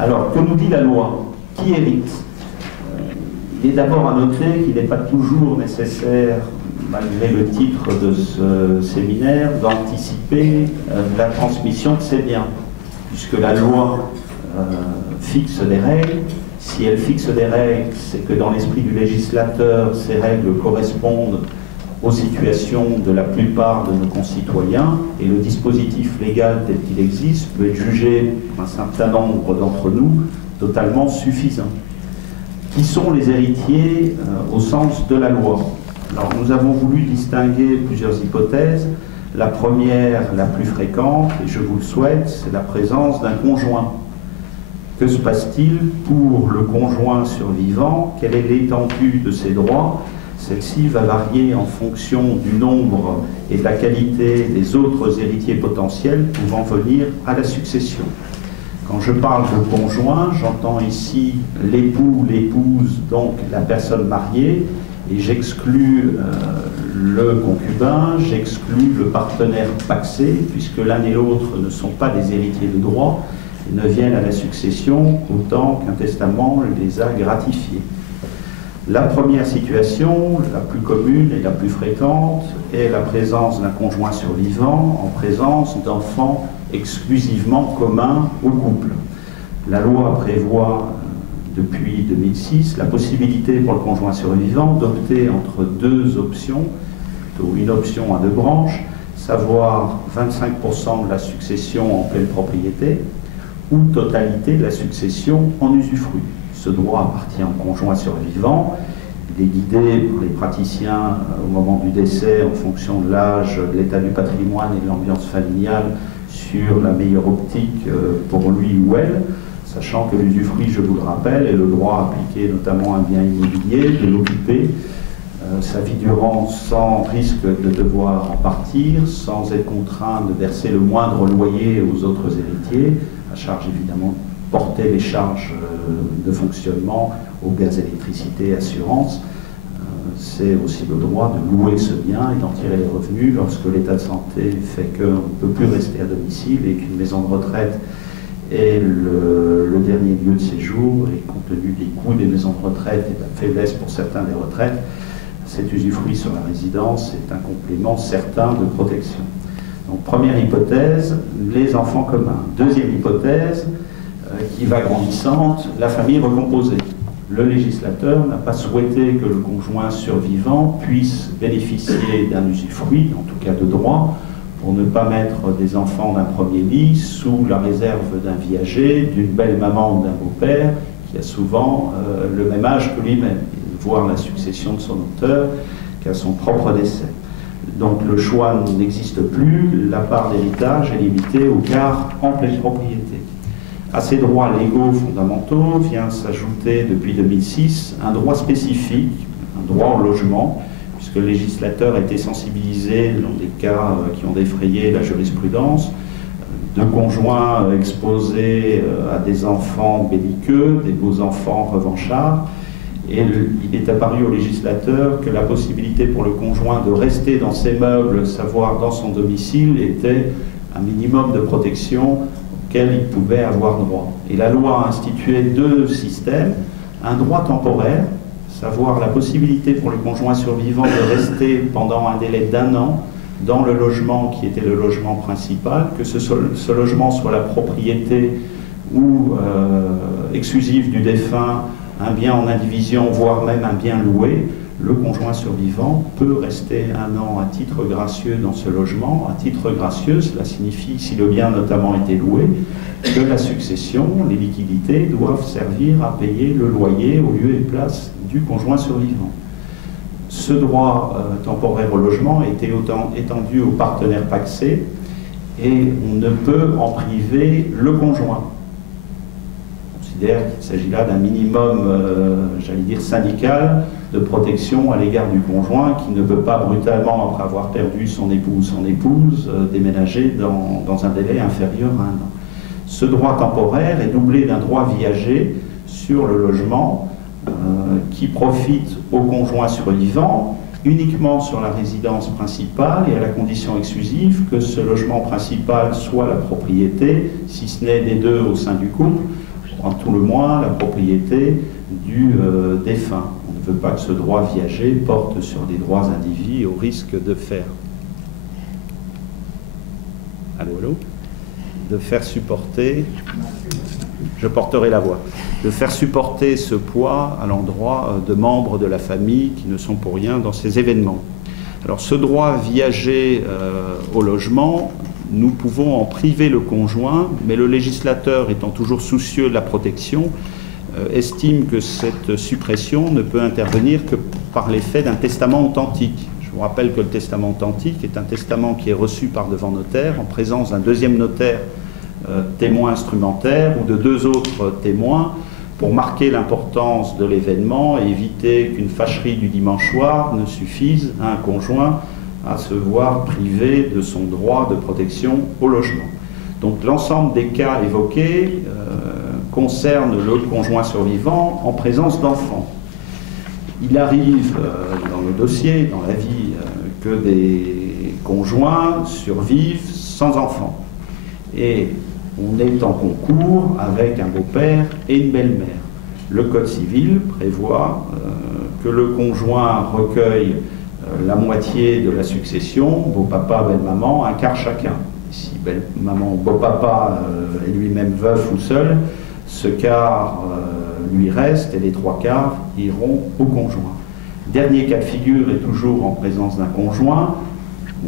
Alors, que nous dit la loi? Qui hérite? Il est d'abord à noter qu'il n'est pas toujours nécessaire, malgré le titre de ce séminaire, d'anticiper la transmission de ces biens, puisque la loi fixe des règles. Si elle fixe des règles, c'est que dans l'esprit du législateur, ces règles correspondent aux situations de la plupart de nos concitoyens, et le dispositif légal tel qu'il existe peut être jugé par un certain nombre d'entre nous totalement suffisant. Qui sont les héritiers au sens de la loi? Alors nous avons voulu distinguer plusieurs hypothèses. La première, la plus fréquente, et je vous le souhaite, c'est la présence d'un conjoint. Que se passe-t-il pour le conjoint survivant? Quelle est l'étendue de ses droits? Celle-ci va varier en fonction du nombre et de la qualité des autres héritiers potentiels pouvant venir à la succession. Quand je parle de conjoint, j'entends ici l'époux, l'épouse, donc la personne mariée, et j'exclus le concubin, j'exclus le partenaire pacsé, puisque l'un et l'autre ne sont pas des héritiers de droit, et ne viennent à la succession qu'autant qu'un testament les a gratifiés. La première situation, la plus commune et la plus fréquente, est la présence d'un conjoint survivant en présence d'enfants exclusivement communs au couple. La loi prévoit depuis 2006 la possibilité pour le conjoint survivant d'opter entre deux options, plutôt une option à deux branches, savoir 25% de la succession en pleine propriété ou totalité de la succession en usufruit. Ce droit appartient au conjoint survivant. Il est guidé par les praticiens au moment du décès en fonction de l'âge, de l'état du patrimoine et de l'ambiance familiale sur la meilleure optique pour lui ou elle, sachant que l'usufruit, je vous le rappelle, est le droit appliqué notamment à un bien immobilier, de l'occuper sa vie durant sans risque de devoir en partir, sans être contraint de verser le moindre loyer aux autres héritiers, à charge évidemment de porter les charges de fonctionnement au gaz, électricité, assurance. C'est aussi le droit de louer ce bien et d'en tirer les revenus lorsque l'état de santé fait qu'on ne peut plus rester à domicile et qu'une maison de retraite est le dernier lieu de séjour, et compte tenu des coûts des maisons de retraite et de la faiblesse pour certains des retraites, cet usufruit sur la résidence est un complément certain de protection. Donc première hypothèse, les enfants communs. Deuxième hypothèse, qui va grandissante, la famille recomposée. Le législateur n'a pas souhaité que le conjoint survivant puisse bénéficier d'un usufruit, en tout cas de droit, pour ne pas mettre des enfants d'un premier lit sous la réserve d'un viager, d'une belle maman ou d'un beau-père qui a souvent le même âge que lui-même, voire la succession de son auteur qu'à son propre décès. Donc le choix n'existe plus, la part d'héritage est limitée au quart en pleine propriété. À ces droits légaux fondamentaux vient s'ajouter depuis 2006 un droit spécifique, un droit au logement, puisque le législateur a été sensibilisé dans des cas qui ont défrayé la jurisprudence, de conjoints exposés à des enfants belliqueux, des beaux enfants revanchards, et il est apparu au législateur que la possibilité pour le conjoint de rester dans ses meubles, savoir dans son domicile, était un minimum de protection auquel il pouvait avoir droit. Et la loi a institué deux systèmes, un droit temporaire, savoir la possibilité pour le conjoint survivant de rester pendant un délai d'1 an dans le logement qui était le logement principal, que ce logement soit la propriété ou exclusive du défunt, un bien en indivision, voire même un bien loué. Le conjoint survivant peut rester 1 an à titre gracieux dans ce logement. À titre gracieux, cela signifie, si le bien notamment était loué, que la succession, les liquidités doivent servir à payer le loyer au lieu et place du conjoint survivant. Ce droit temporaire au logement a été étendu aux partenaires pacsés et on ne peut en priver le conjoint. On considère qu'il s'agit là d'un minimum, j'allais dire, syndical de protection à l'égard du conjoint qui ne peut pas brutalement, après avoir perdu son époux ou son épouse, déménager dans un délai inférieur à 1 an. Ce droit temporaire est doublé d'un droit viager sur le logement qui profite au conjoint survivant uniquement sur la résidence principale et à la condition exclusive que ce logement principal soit la propriété, si ce n'est des deux au sein du couple, en tout le moins la propriété du défunt. On ne veut pas que ce droit viager porte sur des droits indivis au risque de faire... Allô, allô? De faire supporter... Je porterai la voix. De faire supporter ce poids à l'endroit de membres de la famille qui ne sont pour rien dans ces événements. Alors ce droit viager au logement, nous pouvons en priver le conjoint, mais le législateur, étant toujours soucieux de la protection, estime que cette suppression ne peut intervenir que par l'effet d'un testament authentique. Je vous rappelle que le testament authentique est un testament qui est reçu par devant notaire en présence d'un deuxième notaire témoin instrumentaire ou de deux autres témoins pour marquer l'importance de l'événement et éviter qu'une fâcherie du dimanche soir ne suffise à un conjoint à se voir privé de son droit de protection au logement. Donc l'ensemble des cas évoqués concerne le conjoint survivant en présence d'enfants. Il arrive dans le dossier, dans la vie, que des conjoints survivent sans enfants. Et on est en concours avec un beau-père et une belle-mère. Le Code civil prévoit que le conjoint recueille la moitié de la succession, beau-papa, belle-maman, un quart chacun. Si belle-maman ou beau-papa est lui-même veuf ou seul, ce quart lui reste et les trois quarts iront au conjoint. Dernier cas de figure est toujours en présence d'un conjoint.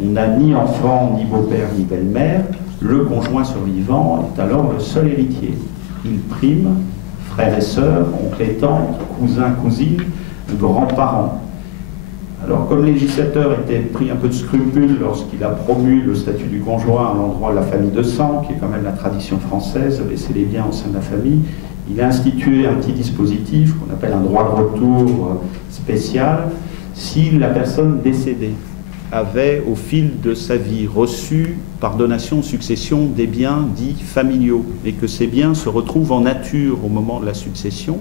On n'a ni enfant, ni beau-père, ni belle-mère. Le conjoint survivant est alors le seul héritier. Il prime frères et sœurs, oncles et tantes, cousins, cousines, grands-parents. Alors, comme le législateur était pris un peu de scrupule lorsqu'il a promu le statut du conjoint à l'endroit de la famille de sang, qui est quand même la tradition française, laisser les biens au sein de la famille, il a institué un petit dispositif qu'on appelle un droit de retour spécial si la personne décédée avait, au fil de sa vie, reçu par donation ou succession des biens dits familiaux et que ces biens se retrouvent en nature au moment de la succession,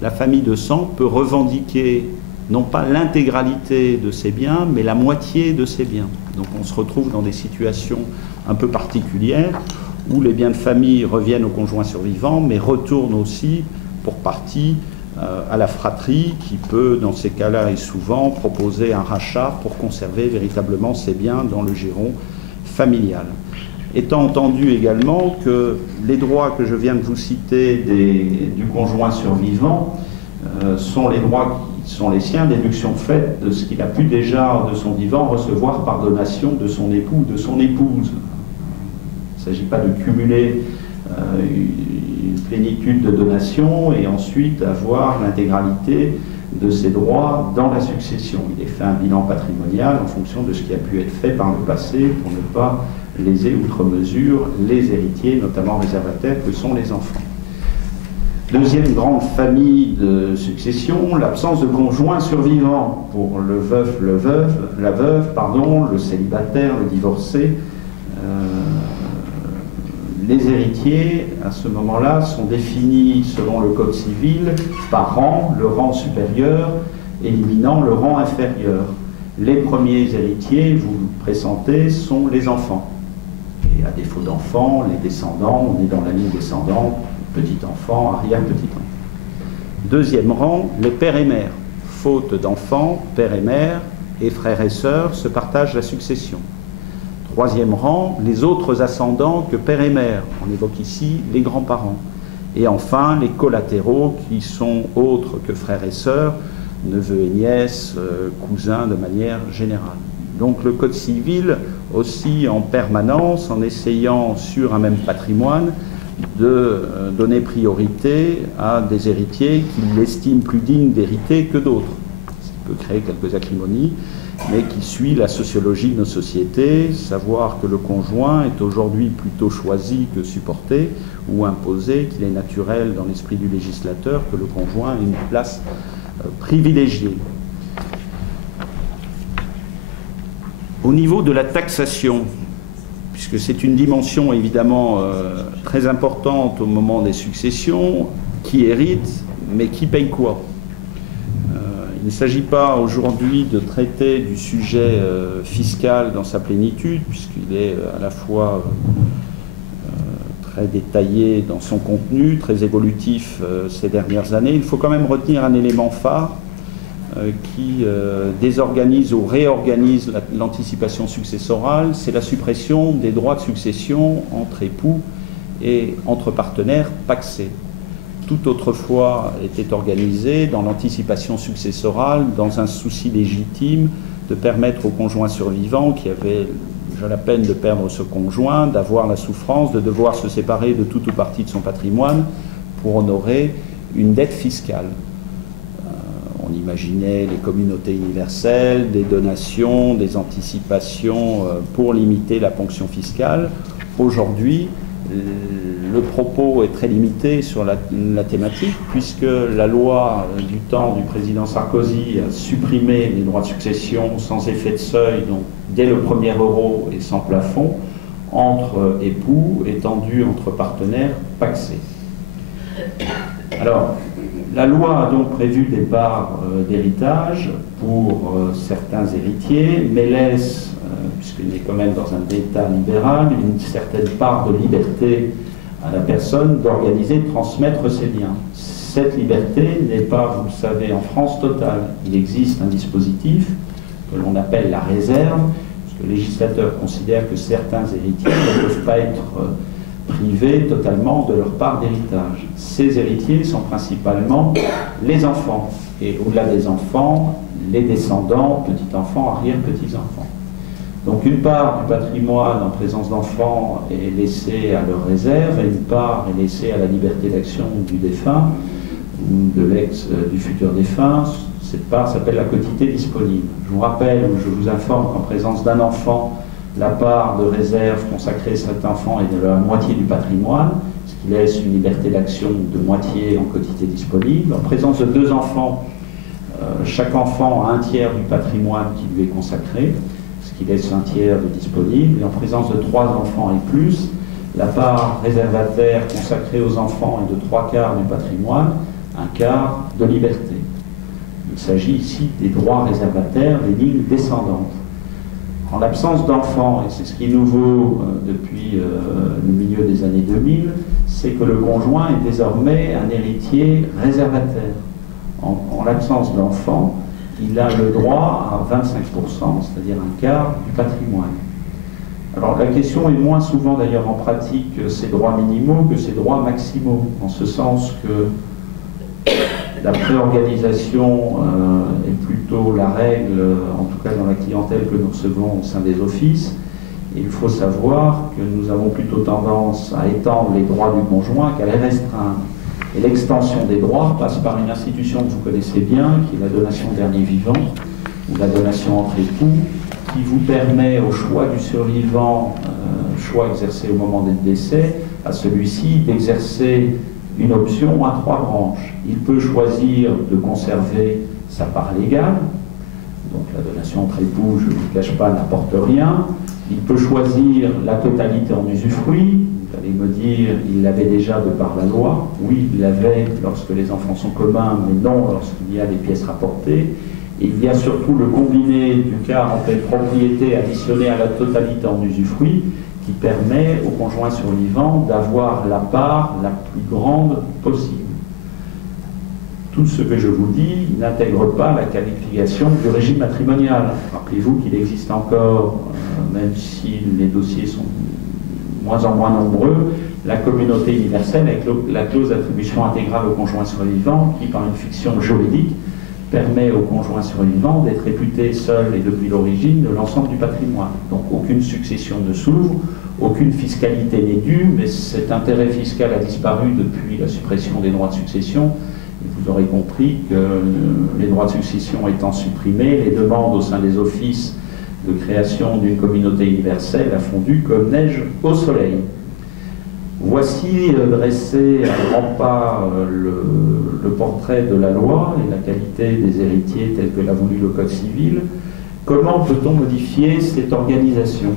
la famille de sang peut revendiquer non pas l'intégralité de ses biens, mais la moitié de ses biens. Donc on se retrouve dans des situations un peu particulières où les biens de famille reviennent au conjoint survivant, mais retournent aussi pour partie à la fratrie qui peut, dans ces cas-là et souvent, proposer un rachat pour conserver véritablement ses biens dans le giron familial. Étant entendu également que les droits que je viens de vous citer du conjoint survivant sont les droits qui sont les siens, déduction faite de ce qu'il a pu déjà, de son vivant, recevoir par donation de son époux ou de son épouse. Il ne s'agit pas de cumuler une plénitude de donation et ensuite avoir l'intégralité de ses droits dans la succession. Il est fait un bilan patrimonial en fonction de ce qui a pu être fait par le passé pour ne pas léser outre mesure les héritiers, notamment réservataires, que sont les enfants. Deuxième grande famille de succession, l'absence de conjoint survivant pour le veuf, la veuve, le célibataire, le divorcé. Les héritiers, à ce moment-là, sont définis selon le Code civil par rang, le rang supérieur éliminant le rang inférieur. Les premiers héritiers, vous le pressentez, sont les enfants. Et à défaut d'enfants, les descendants, on est dans la ligne descendante, petit-enfant, arrière-petit-enfant. Deuxième rang, les pères et mères. Faute d'enfants, père et mère et frères et sœurs se partagent la succession. Troisième rang, les autres ascendants que père et mère. On évoque ici les grands-parents. Et enfin, les collatéraux qui sont autres que frères et sœurs, neveux et nièces, cousins de manière générale. Donc le Code civil aussi en permanence, en essayant sur un même patrimoine de donner priorité à des héritiers qu'il estime plus dignes d'hériter que d'autres. Ce qui peut créer quelques acrimonies, mais qui suit la sociologie de nos sociétés, savoir que le conjoint est aujourd'hui plutôt choisi que supporté ou imposé, qu'il est naturel dans l'esprit du législateur que le conjoint ait une place privilégiée. Au niveau de la taxation, puisque c'est une dimension évidemment très importante au moment des successions, qui hérite, mais qui paye quoi? Il ne s'agit pas aujourd'hui de traiter du sujet fiscal dans sa plénitude, puisqu'il est à la fois très détaillé dans son contenu, très évolutif ces dernières années. Il faut quand même retenir un élément phare qui désorganise ou réorganise l'anticipation successorale, c'est la suppression des droits de succession entre époux et entre partenaires pacsés. Tout autrefois était organisé dans l'anticipation successorale, dans un souci légitime de permettre au conjoint survivant qui avait la peine de perdre ce conjoint, d'avoir la souffrance, de devoir se séparer de tout ou partie de son patrimoine pour honorer une dette fiscale. On imaginait les communautés universelles, des donations, des anticipations pour limiter la ponction fiscale. Aujourd'hui, le propos est très limité sur la thématique, puisque la loi du temps du président Sarkozy a supprimé les droits de succession sans effet de seuil, donc dès le premier euro et sans plafond, entre époux, étendu entre partenaires pacsés. Alors, la loi a donc prévu des parts d'héritage pour certains héritiers, mais laisse, puisqu'il est quand même dans un État libéral, une certaine part de liberté à la personne d'organiser, de transmettre ses biens. Cette liberté n'est pas, vous le savez, en France totale. Il existe un dispositif que l'on appelle la réserve, parce que le législateur considère que certains héritiers ne peuvent pas être privés totalement de leur part d'héritage. Ces héritiers sont principalement les enfants, et au-delà des enfants, les descendants, petits-enfants, arrière-petits-enfants. Donc une part du patrimoine en présence d'enfants est laissée à leur réserve, et une part est laissée à la liberté d'action du défunt, ou de du futur défunt. Cette part s'appelle la quotité disponible. Je vous rappelle, ou je vous informe qu'en présence d'un enfant, la part de réserve consacrée à cet enfant est de la moitié du patrimoine, ce qui laisse une liberté d'action de moitié en quotité disponible. En présence de deux enfants, chaque enfant a un tiers du patrimoine qui lui est consacré, ce qui laisse un tiers de disponible. Et en présence de trois enfants et plus, la part réservataire consacrée aux enfants est de 3/4 du patrimoine, 1/4 de liberté. Il s'agit ici des droits réservataires des lignes descendantes. En l'absence d'enfants, et c'est ce qui est nouveau depuis le milieu des années 2000, c'est que le conjoint est désormais un héritier réservataire. En l'absence d'enfants, il a le droit à 25%, c'est-à-dire 1/4 du patrimoine. Alors la question est moins souvent d'ailleurs en pratique ces droits minimaux que ces droits maximaux, en ce sens que la préorganisation est plutôt la règle, en tout cas dans la clientèle que nous recevons au sein des offices. Et il faut savoir que nous avons plutôt tendance à étendre les droits du conjoint qu'à les restreindre. Et l'extension des droits passe par une institution que vous connaissez bien, qui est la donation dernier vivant, ou la donation entre époux, qui vous permet au choix du survivant, choix exercé au moment du décès, à celui-ci d'exercer une option à 3 branches. Il peut choisir de conserver sa part légale, donc la donation entre époux, je ne vous cache pas, n'apporte rien. Il peut choisir la totalité en usufruit. Vous allez me dire, il l'avait déjà de par la loi. Oui, il l'avait lorsque les enfants sont communs, mais non lorsqu'il y a des pièces rapportées. Et il y a surtout le combiné du quart en pleine propriété additionné à la totalité en usufruit, qui permet au conjoint survivant d'avoir la part la plus grande possible. Tout ce que je vous dis n'intègre pas la qualification du régime matrimonial. Rappelez-vous qu'il existe encore, même si les dossiers sont de moins en moins nombreux, la communauté universelle avec la clause d'attribution intégrale au conjoint survivant qui, par une fiction juridique, permet au conjoint survivant d'être réputé seul et depuis l'origine de l'ensemble du patrimoine. Donc aucune succession ne s'ouvre, aucune fiscalité n'est due, mais cet intérêt fiscal a disparu depuis la suppression des droits de succession. Et vous aurez compris que les droits de succession étant supprimés, les demandes au sein des offices de création d'une communauté universelle a fondu comme neige au soleil. Voici dressé à grands pas le portrait de la loi et la qualité des héritiers tels que l'a voulu le Code civil. Comment peut-on modifier cette organisation ?